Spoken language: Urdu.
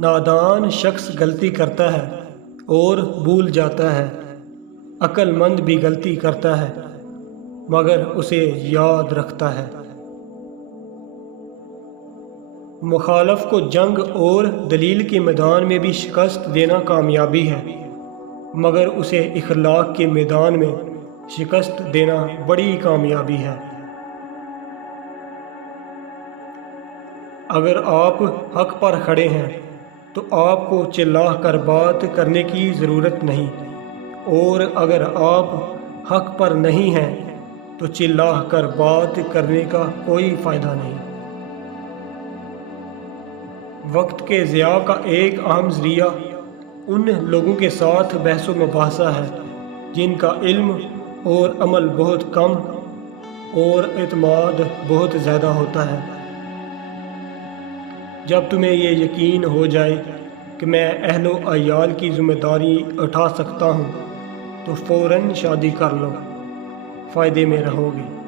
نادان شخص غلطی کرتا ہے اور بھول جاتا ہے، عقل مند بھی غلطی کرتا ہے مگر اسے یاد رکھتا ہے۔ مخالف کو جنگ اور دلیل کے میدان میں بھی شکست دینا کامیابی ہے، مگر اسے اخلاق کے میدان میں شکست دینا بڑی کامیابی ہے۔ اگر آپ حق پر کھڑے ہیں تو آپ کو چلا کر بات کرنے کی ضرورت نہیں، اور اگر آپ حق پر نہیں ہیں تو چلا کر بات کرنے کا کوئی فائدہ نہیں۔ وقت کے ضیاع کا ایک عام ذریعہ ان لوگوں کے ساتھ بحث و مباحثہ ہے جن کا علم اور عمل بہت کم اور اعتماد بہت زیادہ ہوتا ہے۔ جب تمہیں یہ یقین ہو جائے کہ میں اہل و عیال کی ذمہ داری اٹھا سکتا ہوں تو فوراً شادی کر لو، فائدے میں رہو گے۔